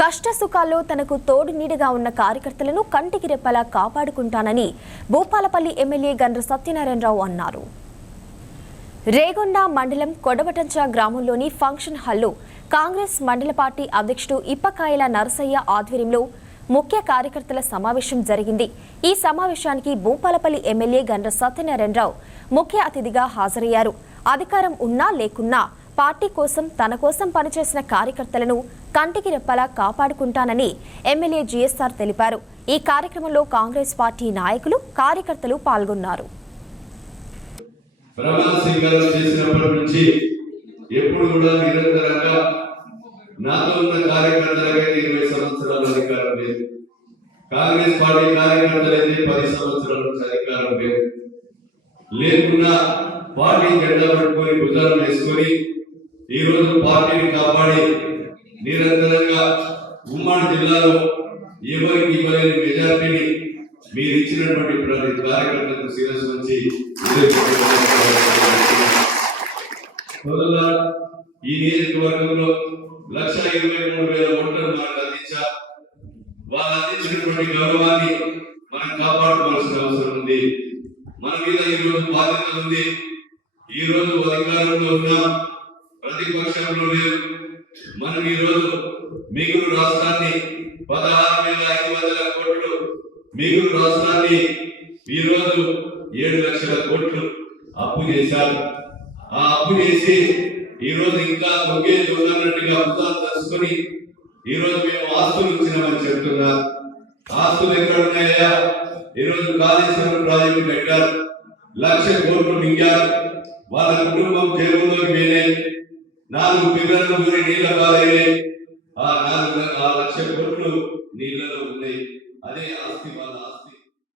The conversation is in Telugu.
కష్ట సుఖాల్లో తనకు తోడు నీడగా ఉన్న కార్యకర్తలను కంటికి రెప్పలా కాపాడుకుంటానని భూపాలపల్లి ఎమ్మెల్యే గండ్ర సత్యనారాయణరావు అన్నారు. రేగొండ మండలం కొడవటంచ గ్రామంలోని ఫంక్షన్ హాల్లో కాంగ్రెస్ మండల పార్టీ అధ్యక్షుడు ఇప్పకాయల నరసయ్య ఆధ్వర్యంలో ముఖ్య కార్యకర్తల సమావేశం జరిగింది. ఈ సమావేశానికి భూపాలపల్లి ఎమ్మెల్యే గండ్ర సత్యనారాయణరావు ముఖ్య అతిథిగా హాజరయ్యారు. అధికారం ఉన్నా లేకున్నా పార్టీ కోసం తన కోసం పనిచేసిన కార్యకర్తలను కంటికి రెప్పలా కాపాడుకుంటానని ఎమ్మెల్యే జిఎస్ఆర్ తెలిపారు. ఈ కార్యక్రమంలో కాంగ్రెస్ పార్టీ నాయకులు కార్యకర్తలు పాల్గొన్నారు. కాంగ్రెస్ పార్టీ కార్యకర్తలైతే 10 సంవత్సరాల నుంచి అధికారం లేదు. లేకున్నా పార్టీ జెండా పట్టుకొని భుజాలు వేసుకొని ఈ రోజు పార్టీని కాపాడి నిరంతరంగా ఉమ్మడి జిల్లాలో ఎవరికి ఇవ్వలేని మెజార్టీని మీరు ఇచ్చినటువంటి ప్రతి కార్యకర్తలకు శిరస్సు నుంచి ఈ నియోజకవర్గంలో 1,23,000 ఓట్లను మనకు అందించారు. వాళ్ళు అందించినటువంటి గౌరవాన్ని మనం కాపాడుకోవాల్సిన అవసరం ఉంది. మన మీద ఈరోజు బాధ్యత ఉంది. ఈ రోజు అధికారంలో ఉన్నాం, ప్రతిపక్షంలో లేదు. మనం ఈరోజు మిగులు రాష్ట్రాన్ని 16,500 కోట్లు మిగులు రాష్ట్రాన్ని ఈరోజు 7 లక్షల కోట్లు అప్పు చేశారు. ఆ అప్పు చేసి ఈరోజు ఇంకా ఒకే చూడన్నట్టుగా భుజాలు తెలుసుకొని ఈరోజు మేము ఆస్తులు ఇచ్చినామని చెప్తున్నారు. ఆస్తులు ఎక్కడ ఉన్నాయా? ఈరోజు కాళేశ్వరం ప్రాజెక్టు కట్టారు, 1,00,000 కోట్లు మింగారు. వాళ్ళ కుటుంబం జైలులోకి పోయినాయి, 4 పిల్లలు ఊరి నీళ్ళ పాలైనాయి. ఆ 1,00,000 కోట్లు నీళ్ళలో ఉన్నాయి. అదే ఆస్తి వాళ్ళ